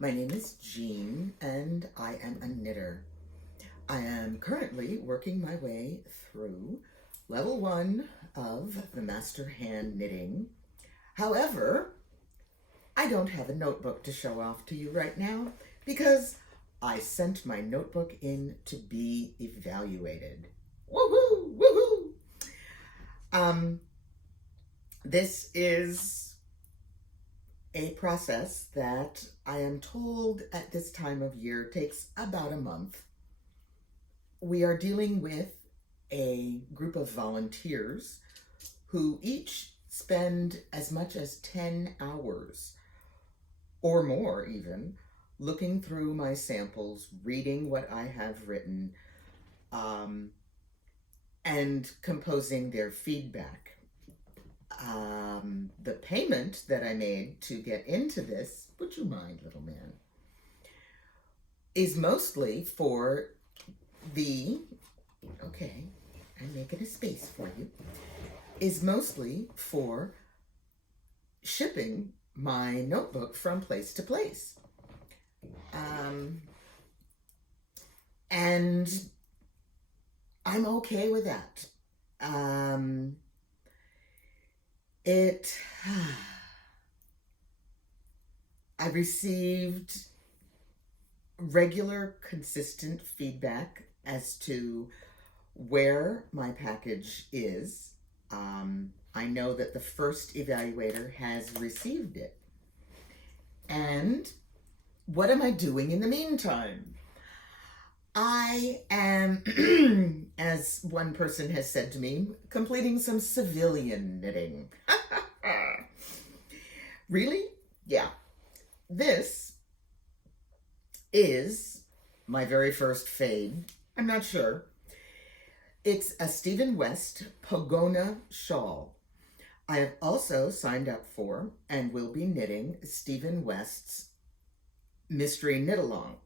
My name is Jean and I am a knitter. I am currently working my way through level 1 of the Master Hand Knitting. However, I don't have a notebook to show off to you right now because I sent my notebook in to be evaluated. Woohoo! Woohoo! This is a process that I am told at this time of year takes about a month. We are dealing with a group of volunteers who each spend as much as 10 hours or more even looking through my samples, reading what I have written, and composing their feedback. The payment that I made to get into this, would you mind, little man, is mostly for I'm making a space for you, is mostly for shipping my notebook from place to place. And I'm okay with that. I received regular, consistent feedback as to where my package is. I know that the first evaluator has received it. And what am I doing in the meantime? I am, as one person has said to me, completing some civilian knitting. Really? Yeah. This is my very first fade. I'm not sure. It's a Stephen West Pogona shawl. I have also signed up for and will be knitting Stephen West's Mystery Knit-Along.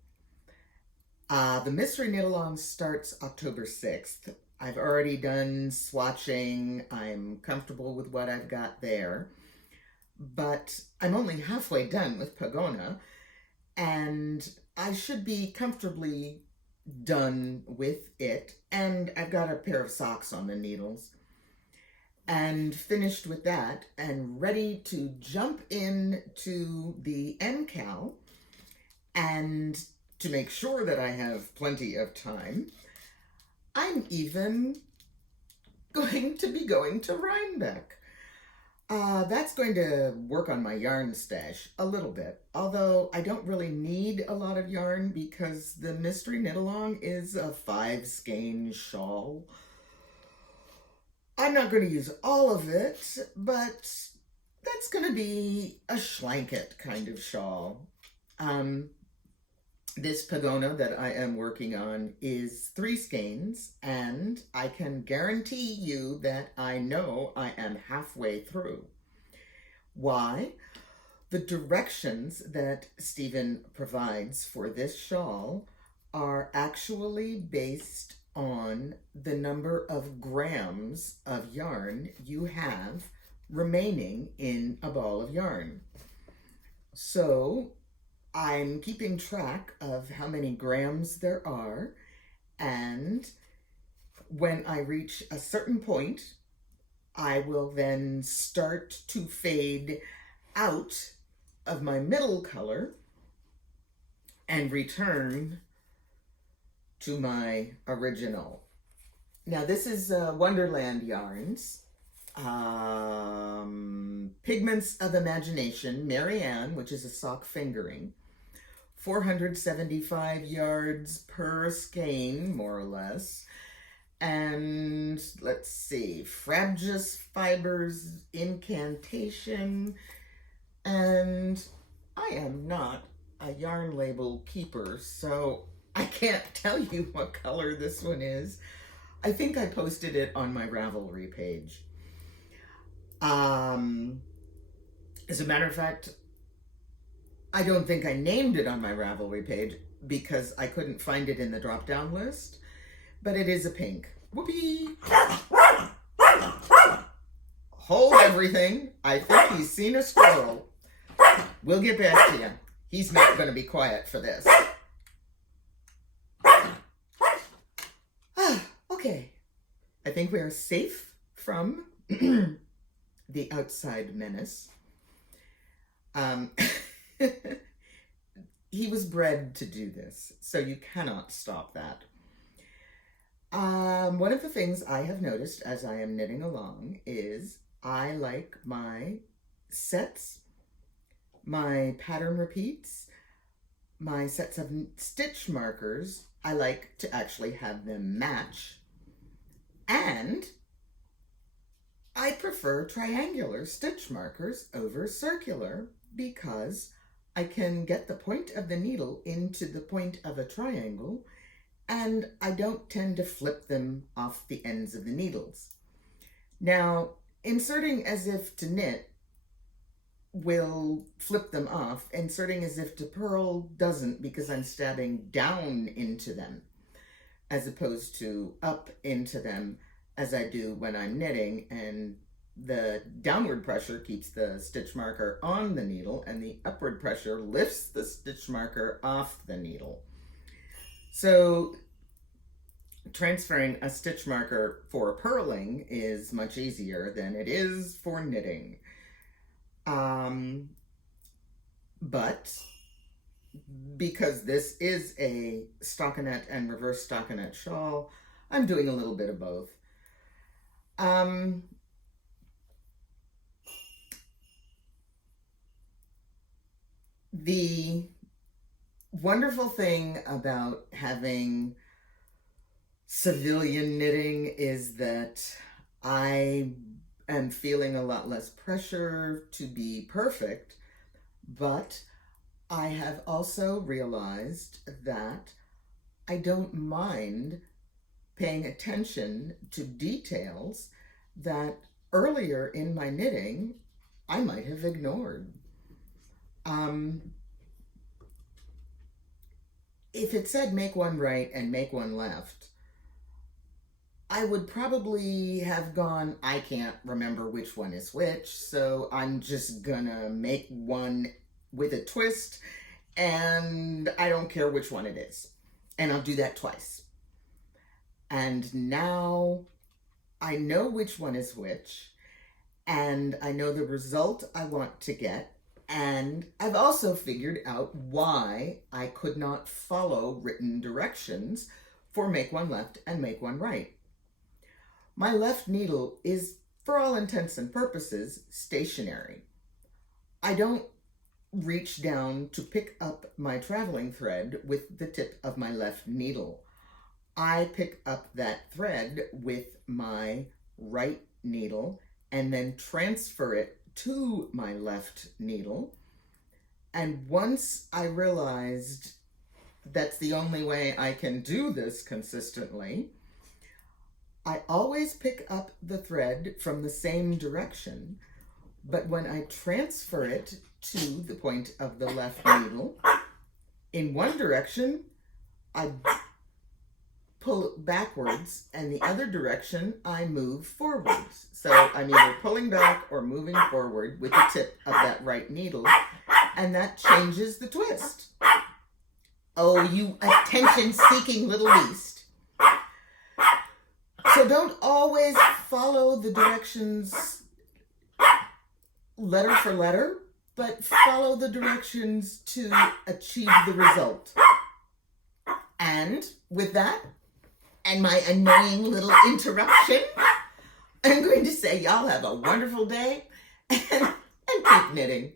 The Mystery Knit-Along starts October 6th. I've already done swatching. I'm comfortable with what I've got there. But I'm only halfway done with Pogona, and I should be comfortably done with it. And I've got a pair of socks on the needles. And finished with that and ready to jump into the MKAL, and to make sure that I have plenty of time, I'm even going to be going to Rhinebeck. That's going to work on my yarn stash a little bit, although I don't really need a lot of yarn because the Mystery Knit-Along is a 5-skein shawl. I'm not going to use all of it, but that's going to be a schlanket kind of shawl. This Pogona that I am working on is 3 skeins, and I can guarantee you that I know I am halfway through. Why? The directions that Stephen provides for this shawl are actually based on the number of grams of yarn you have remaining in a ball of yarn. So I'm keeping track of how many grams there are, and when I reach a certain point, I will then start to fade out of my middle color and return to my original. Now this is Wonderland Yarns, Pigments of Imagination, Marianne, which is a sock fingering, 475 yards per skein, more or less. And let's see, Frabjous Fibers Incantation. And I am not a yarn label keeper, so I can't tell you what color this one is. I think I posted it on my Ravelry page. As a matter of fact, I don't think I named it on my Ravelry page because I couldn't find it in the drop-down list, but it is a pink. Whoopee! Hold everything. I think he's seen a squirrel. We'll get back to you. He's not going to be quiet for this. Okay. I think we are safe from the outside menace. He was bred to do this, so you cannot stop that. One of the things I have noticed as I am knitting along is I like my sets, my pattern repeats, my sets of stitch markers. I like to actually have them match, and I prefer triangular stitch markers over circular because I can get the point of the needle into the point of a triangle, and I don't tend to flip them off the ends of the needles. Now, inserting as if to knit will flip them off. Inserting as if to purl doesn't, because I'm stabbing down into them as opposed to up into them as I do when I'm knitting, and the downward pressure keeps the stitch marker on the needle and the upward pressure lifts the stitch marker off the needle. So transferring a stitch marker for purling is much easier than it is for knitting. But because this is a stockinette and reverse stockinette shawl, I'm doing a little bit of both. The wonderful thing about having civilian knitting is that I am feeling a lot less pressure to be perfect, but I have also realized that I don't mind paying attention to details that earlier in my knitting I might have ignored. If it said make one right and make one left, I would probably have gone, I can't remember which one is which, so I'm just gonna make one with a twist, and I don't care which one it is. And I'll do that twice. And now I know which one is which, and I know the result I want to get, and I've also figured out why I could not follow written directions for make one left and make one right. My left needle is, for all intents and purposes, stationary. I don't reach down to pick up my traveling thread with the tip of my left needle. I pick up that thread with my right needle and then transfer it to my left needle. And once I realized that's the only way I can do this consistently, I always pick up the thread from the same direction, but when I transfer it to the point of the left needle, in one direction, I pull it backwards, and the other direction, I move forwards. So I'm either pulling back or moving forward with the tip of that right needle, and that changes the twist. Oh, you attention-seeking little beast. So don't always follow the directions letter for letter, but follow the directions to achieve the result. And with that, and my annoying little interruption, I'm going to say y'all have a wonderful day and keep knitting.